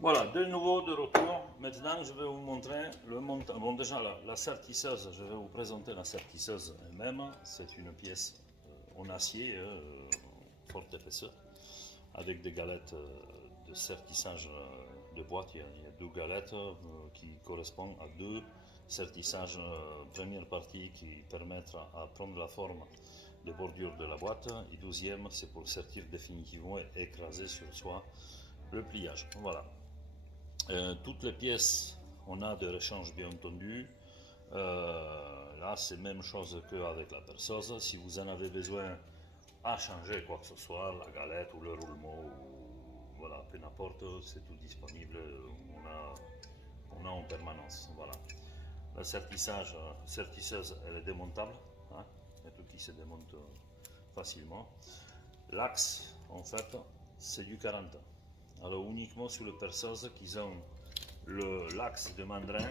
Voilà, de nouveau de retour. Maintenant, je vais vous montrer le montant. Bon, déjà, la sertisseuse, je vais vous présenter la sertisseuse elle-même. C'est une pièce en acier, forte épaisseur, avec des galettes de sertissage de boîte. Il y a deux galettes qui correspondent à deux sertissages. Première partie qui permettent à prendre la forme des bordures de la boîte. Et deuxième, c'est pour sertir définitivement et écraser sur soi le pliage. Voilà. Toutes les pièces, on a de rechange bien entendu. Là, c'est la même chose qu'avec la perceuse. Si vous en avez besoin à changer quoi que ce soit, la galette ou le roulement, ou, voilà, peu n'importe, c'est tout disponible. On a en permanence. Voilà. La sertisseuse, elle est démontable. Hein, il y a tout qui se démonte facilement. L'axe, en fait, c'est du 40. Alors uniquement sur les perceuses qui ont l'axe de mandrin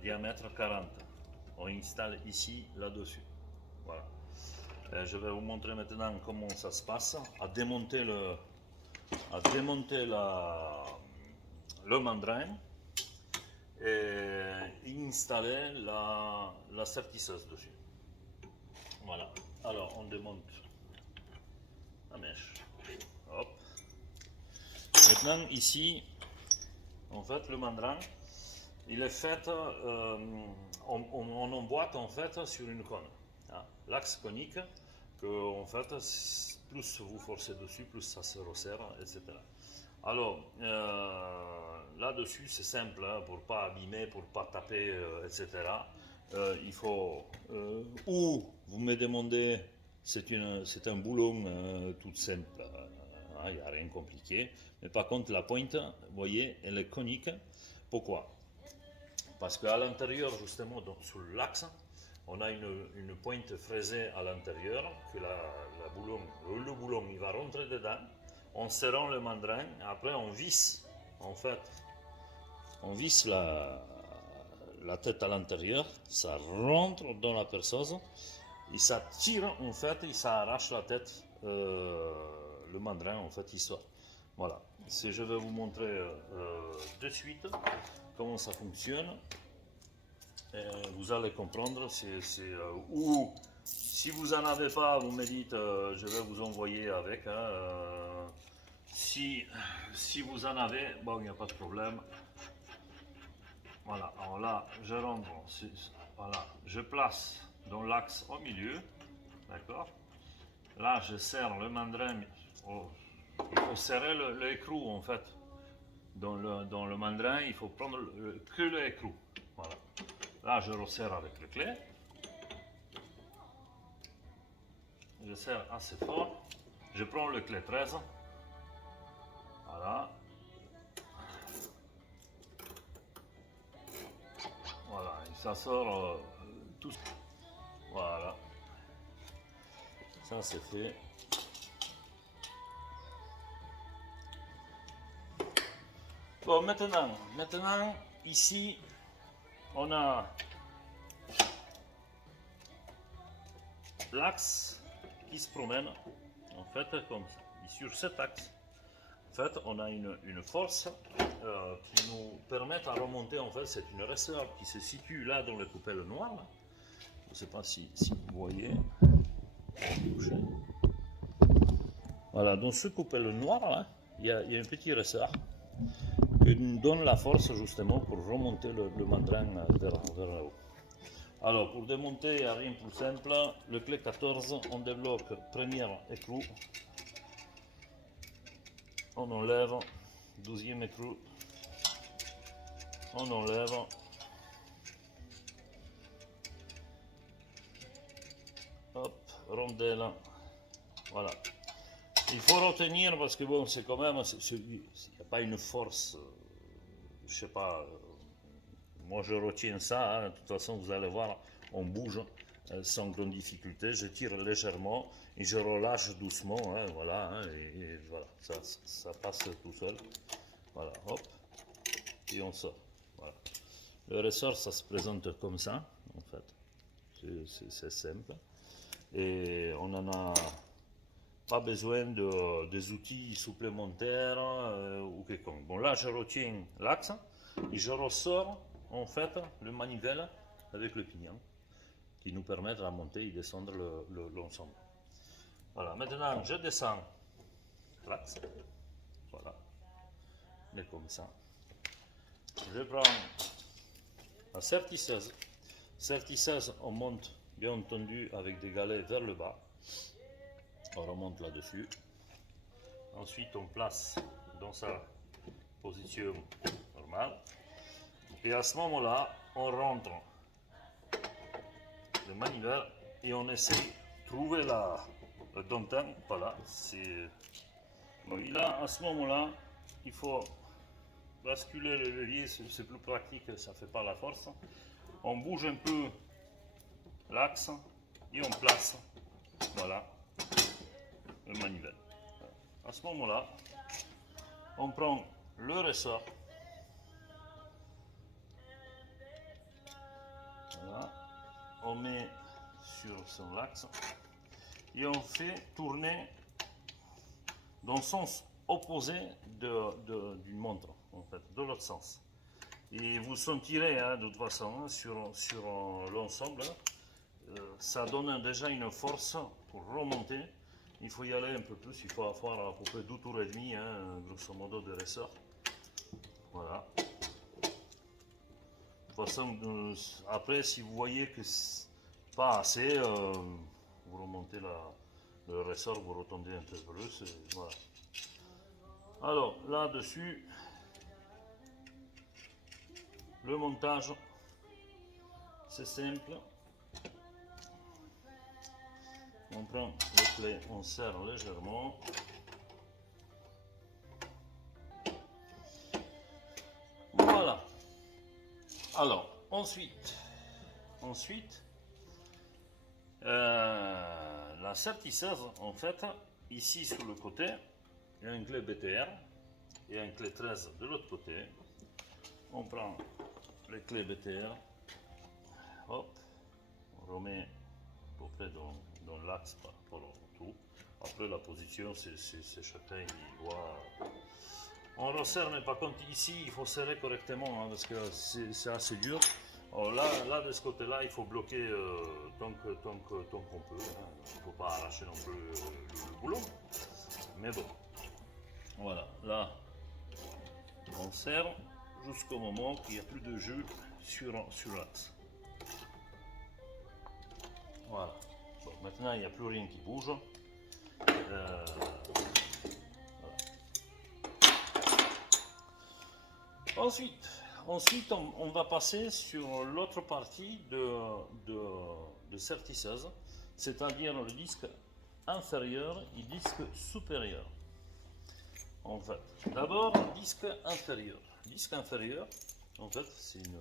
diamètre 40. On installe ici là-dessus. Voilà. Je vais vous montrer maintenant comment ça se passe. À démonter le mandrin et installer la sertisseuse dessus. Voilà. Alors on démonte la mèche. Hop. Maintenant ici, en fait, le mandrin, il est fait, on emboîte en fait sur une cône. Hein. L'axe conique, que en fait, plus vous forcez dessus, plus ça se resserre, etc. Alors, là-dessus, c'est simple, hein, pour pas abîmer, pour pas taper, etc. Il faut, ou vous me demandez, c'est un boulon tout simple, il n'y a rien de compliqué. Mais par contre, la pointe, vous voyez, elle est conique. Pourquoi? Parce qu'à l'intérieur, justement, donc, sur l'axe, on a une pointe fraisée à l'intérieur, que le boulon il va rentrer dedans, en serrant le mandrin. Après, on visse, en fait, on visse la tête à l'intérieur, ça rentre dans la perceuse, et ça tire, en fait, et ça arrache la tête, le mandrin, en fait, il sort. Voilà, je vais vous montrer de suite comment ça fonctionne. Vous allez comprendre. Ou si vous n'en avez pas, vous me dites, je vais vous envoyer avec. Hein, si vous en avez, bon, il n'y a pas de problème. Voilà, alors là, je rentre, voilà, je place dans l'axe au milieu, d'accord. Là, je serre le mandrin. Il faut serrer l'écrou en fait. Dans le mandrin, il faut prendre que l'écrou. Voilà. Là, je resserre avec le clé. Je serre assez fort. Je prends le clé 13. Voilà. Voilà, et ça sort tout. Voilà. Ça, c'est fait. Bon, maintenant, ici, on a l'axe qui se promène, en fait, comme ça. Et sur cet axe, en fait, on a une force qui nous permet à remonter, en fait, c'est une ressort qui se situe là dans le coupelle noir. Là. Je ne sais pas si vous voyez. Voilà, dans ce coupelle noir, là, il y a un petit ressort qui nous donne la force justement pour remonter le mandrin vers le haut. Alors, pour démonter, il n'y a rien de plus simple. Le clé 14, on débloque premier écrou. On enlève. Deuxième écrou. On enlève. Hop, rondelle. Voilà. Il faut retenir parce que bon, c'est quand même, il n'y a pas une force, je sais pas, moi je retiens ça, hein, de toute façon vous allez voir, on bouge sans grande difficulté, je tire légèrement et je relâche doucement, hein, voilà, hein, et voilà, ça passe tout seul, voilà, hop, et on sort, voilà. Le ressort, ça se présente comme ça, en fait, c'est simple, et on en a pas besoin des outils supplémentaires ou quelconque. Bon, là, je retiens l'axe et je ressors en fait le manivelle avec le pignon qui nous permet de monter et descendre l'ensemble. Voilà, maintenant je descends l'axe, voilà, mais comme ça. Je prends la sertisseuse. Sertisseuse, on monte bien entendu avec des galets vers le bas. On remonte là-dessus. Ensuite, on place dans sa position normale. Et à ce moment-là, on rentre le manivelle et on essaie de trouver le dentin. Voilà, c'est. Et là, à ce moment-là, il faut basculer le levier, c'est plus pratique, ça ne fait pas la force. On bouge un peu l'axe et on place, voilà, le manivelle. À ce moment-là, on prend le ressort, voilà, on met sur son axe et on fait tourner dans le sens opposé d'une montre, en fait, de l'autre sens. Et vous sentirez, hein, de toute façon, sur l'ensemble, ça donne déjà une force pour remonter. Il faut y aller un peu plus, il faut avoir à peu près 2 tours et demi, hein, grosso modo, de ressort. Voilà. De toute façon, après, si vous voyez que c'est pas assez, vous remontez le ressort, vous retendez un peu plus, voilà. Alors, là-dessus, le montage, c'est simple. On prend le clé, on serre légèrement. Voilà. Alors, ensuite la sertisseuse, en fait, ici sur le côté, il y a une clé BTR et une clé 13 de l'autre côté. On prend les clés BTR, hop, on remet à peu près dans l'axe par rapport au tout. Après, la position, c'est chacun qui doit. On resserre, mais par contre, ici, il faut serrer correctement, hein, parce que c'est assez dur. Alors là, de ce côté-là, il faut bloquer tant qu'on peut. Hein. Il ne faut pas arracher non plus le boulot. Mais bon, voilà, là, on serre jusqu'au moment qu'il n'y a plus de jus sur l'axe. Voilà. Bon, maintenant, il n'y a plus rien qui bouge. Voilà. Ensuite on va passer sur l'autre partie de sertisseuse, c'est-à-dire le disque inférieur et disque supérieur. En fait, d'abord, disque inférieur. Disque inférieur, en fait, c'est une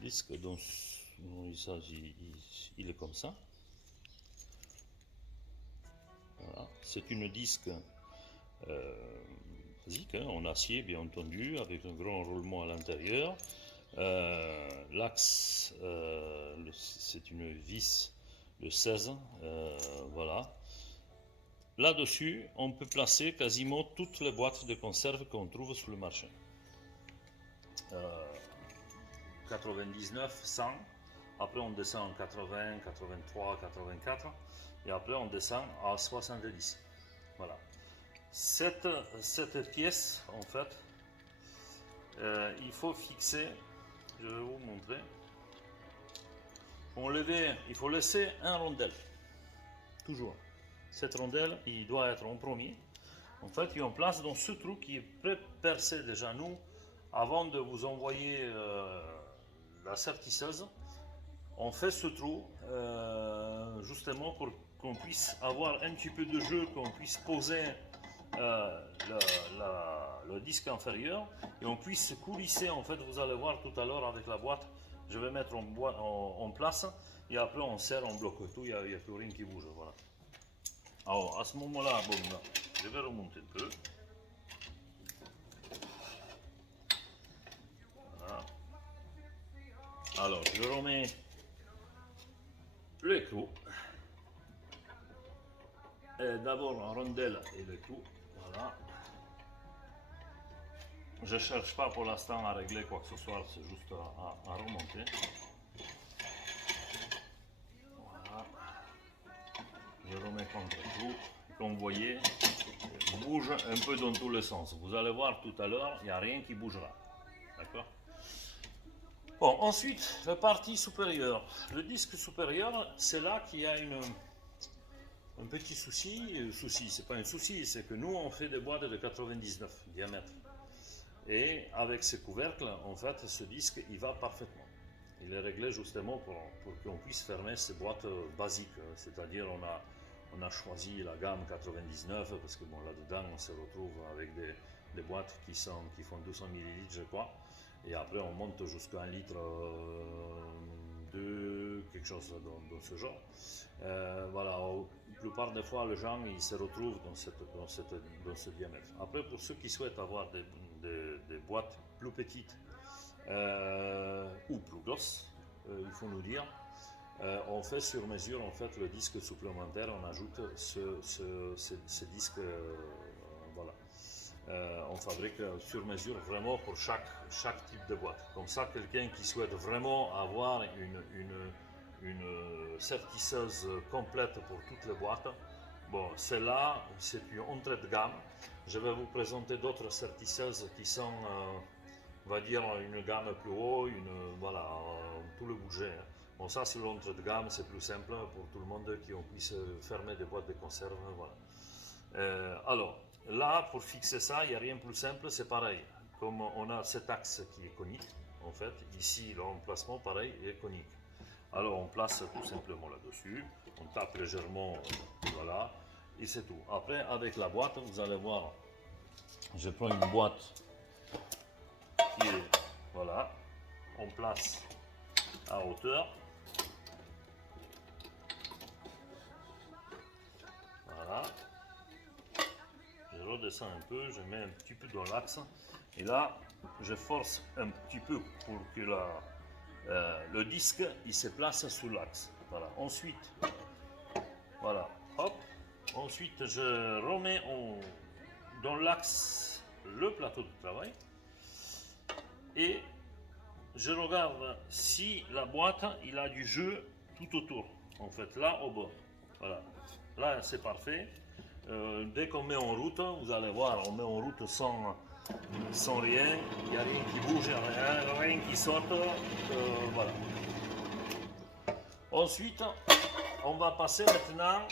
disque dont il s'agit, il est comme ça. Voilà. C'est une disque basique, hein, en acier bien entendu, avec un grand roulement à l'intérieur. L'axe, c'est une vis de 16, voilà. Là-dessus, on peut placer quasiment toutes les boîtes de conserve qu'on trouve sur le marché. 99, 100, après on descend en 80, 83, 84, et après on descend à 70. Voilà. Cette pièce, en fait, il faut fixer, je vais vous montrer. Pour lever, il faut laisser un rondelle, toujours. Cette rondelle, il doit être en premier. En fait, il est en place dans ce trou qui est pré-percé déjà. Nous, avant de vous envoyer la sertisseuse, on fait ce trou justement pour qu'on puisse avoir un petit peu de jeu, qu'on puisse poser le disque inférieur et on puisse coulisser. En fait, vous allez voir tout à l'heure avec la boîte, je vais mettre en place et après on serre, on bloque tout, il n'y a plus rien qui bouge. Voilà. Alors à ce moment-là, bon, là, je vais remonter un peu. Voilà. Alors je remets l'écrou. d'abord en rondelle et le tout. Voilà. Je ne cherche pas pour l'instant à régler quoi que ce soit, c'est juste à remonter. Voilà. Je remets contre tout. Comme vous voyez, il bouge un peu dans tous les sens. Vous allez voir tout à l'heure, il n'y a rien qui bougera. D'accord? Bon, ensuite, la partie supérieure. Le disque supérieur, c'est là qu'il y a un petit souci. Souci, c'est pas un souci, c'est que nous, on fait des boîtes de 99 diamètre. Et avec ce couvercle, en fait, ce disque, il va parfaitement. Il est réglé justement pour qu'on puisse fermer ces boîtes basiques. C'est-à-dire, on a choisi la gamme 99 parce que bon, là-dedans, on se retrouve avec des boîtes qui font 200 ml, je crois. Et après, on monte jusqu'à 1 litre de quelque chose dans ce genre. Voilà, la plupart des fois, les gens ils se retrouvent dans ce diamètre. Après, pour ceux qui souhaitent avoir des boîtes plus petites ou plus grosses, il faut nous dire. On fait sur mesure en fait le disque supplémentaire, on ajoute ce disque, voilà. On fabrique sur mesure vraiment pour chaque type de boîte. Comme ça, quelqu'un qui souhaite vraiment avoir une sertisseuse complète pour toutes les boîtes, bon, celle-là, c'est une entrée de gamme. Je vais vous présenter d'autres sertisseuses qui sont, on va dire, une gamme plus haut, voilà, tout le budget. Bon, ça, c'est l'entrée de gamme, c'est plus simple pour tout le monde qui puisse fermer des boîtes de conserve. Voilà. Alors, là, pour fixer ça, il n'y a rien de plus simple, c'est pareil. Comme on a cet axe qui est conique, en fait, ici, l'emplacement, pareil, est conique. Alors, on place tout simplement là-dessus, on tape légèrement, voilà, et c'est tout. Après, avec la boîte, vous allez voir, je prends une boîte qui est, voilà, on place à hauteur. Voilà. Je redescends un peu, je mets un petit peu dans l'axe. Et là, je force un petit peu pour que le disque il se place sous l'axe. Voilà. Ensuite, voilà, hop. Ensuite, je remets dans l'axe le plateau de travail. Et je regarde si la boîte il a du jeu tout autour. En fait, là au bord. Voilà. Là, c'est parfait. Dès qu'on met en route, vous allez voir, on met en route sans rien, il n'y a rien qui bouge, rien qui saute. Voilà. Ensuite, on va passer maintenant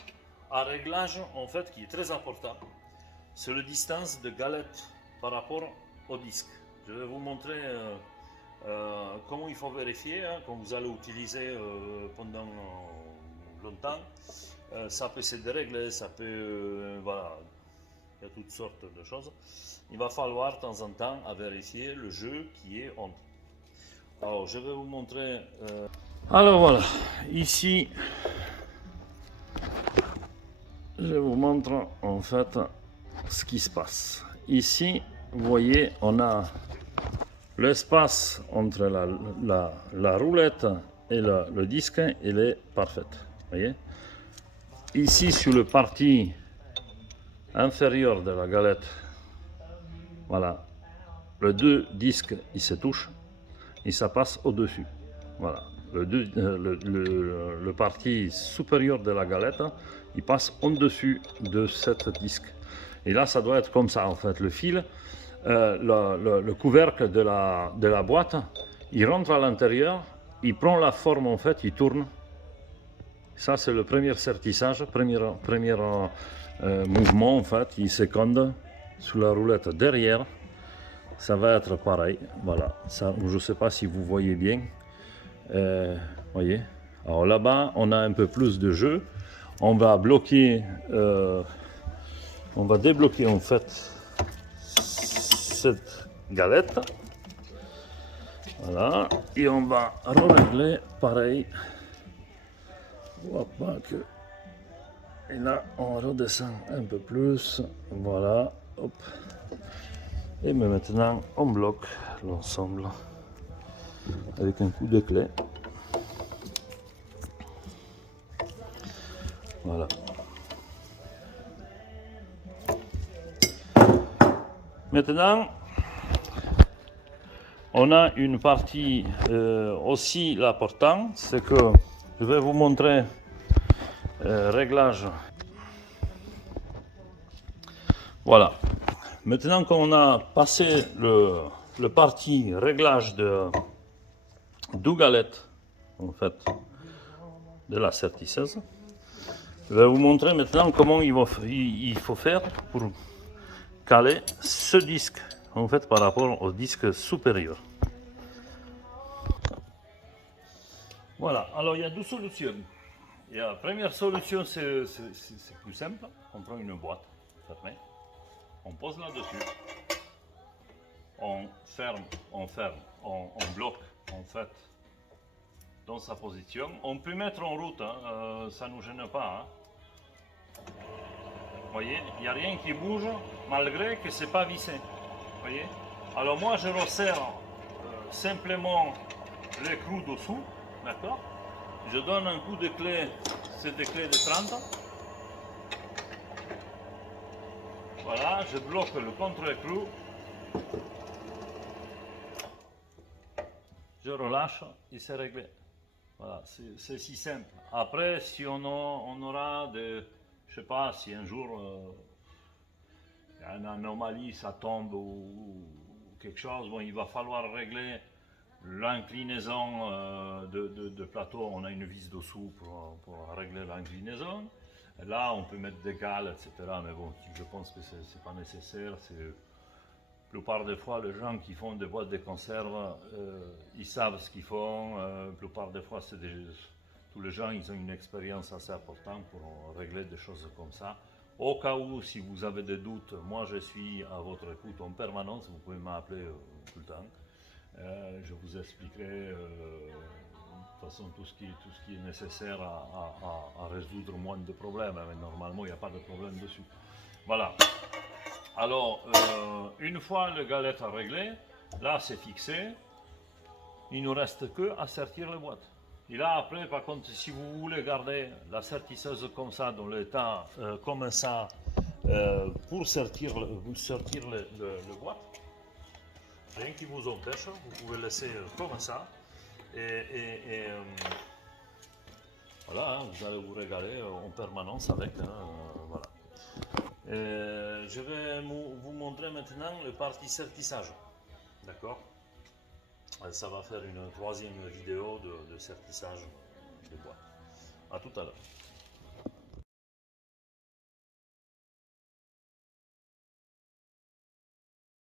à un réglage en fait, qui est très important. C'est la distance de galette par rapport au disque. Je vais vous montrer comment il faut vérifier hein, quand vous allez utiliser pendant longtemps. Ça peut se dérégler, ça peut, voilà, il y a toutes sortes de choses. Il va falloir de temps en temps à vérifier le jeu qui est entre. Alors, je vais vous montrer. Alors voilà, ici, je vous montre en fait ce qui se passe. Ici, vous voyez, on a l'espace entre la roulette et le disque, il est parfait. Voyez. Ici, sur le partie inférieure de la galette, voilà, les deux disques ils se touchent et ça passe au-dessus. Voilà, le partie supérieure de la galette, il passe en-dessus de cette disque. Et là, ça doit être comme ça en fait. Le fil, le couvercle de la boîte, il rentre à l'intérieur, il prend la forme en fait, il tourne. Ça, c'est le premier sertissage, premier mouvement en fait, il seconde sur la roulette derrière. Ça va être pareil, voilà. Ça, je ne sais pas si vous voyez bien. Voyez. Alors là-bas, on a un peu plus de jeu. On va bloquer, on va débloquer en fait cette galette. Voilà. Et on va régler pareil. Et là, on redescend un peu plus. Voilà. Hop. Et maintenant, on bloque l'ensemble avec un coup de clé. Voilà. Maintenant, on a une partie aussi l'important, c'est que je vais vous montrer réglage. Voilà. Maintenant qu'on a passé le parti réglage du galette, en fait, de la sertisseuse, je vais vous montrer maintenant comment il faut faire pour caler ce disque, en fait, par rapport au disque supérieur. Voilà, alors il y a deux solutions. Et la première solution, c'est plus simple. On prend une boîte fermée, on pose là-dessus, on ferme, on bloque en fait dans sa position. On peut mettre en route, hein, ça ne nous gêne pas. Hein. Vous voyez, il n'y a rien qui bouge malgré que ce n'est pas vissé. Vous voyez. Alors moi je resserre simplement l'écrou dessous, d'accord. Je donne un coup de clé, c'est des clés de 30. Voilà, je bloque le contre-écrou. Je relâche et c'est réglé. Voilà, c'est si simple. Après, si on aura des... Je sais pas, si un jour il y a une anomalie, ça tombe ou quelque chose, bon, il va falloir régler l'inclinaison de plateau. On a une vis dessous pour régler l'inclinaison. Là, on peut mettre des cales, etc. Mais bon, je pense que c'est pas nécessaire. La plupart des fois, les gens qui font des boîtes de conserve, ils savent ce qu'ils font. La plupart des fois, tous les gens, ils ont une expérience assez importante pour régler des choses comme ça. Au cas où, si vous avez des doutes, moi je suis à votre écoute en permanence. Vous pouvez m'appeler tout le temps. Je vous expliquerai de toute façon tout ce qui est nécessaire à résoudre moins de problèmes. Mais normalement, il n'y a pas de problème dessus. Voilà. Alors, une fois le galette à régler, là c'est fixé, il ne nous reste que à sertir les boîtes. Et là après, par contre, si vous voulez garder la sertisseuse comme ça, dans l'état comme ça, pour sortir le boîte, rien qui vous empêche, vous pouvez laisser comme ça. Et voilà, hein, vous allez vous régaler en permanence avec. Hein, voilà. Je vais vous montrer maintenant le parti sertissage. D'accord. Ça va faire une troisième vidéo de sertissage de bois. A tout à l'heure.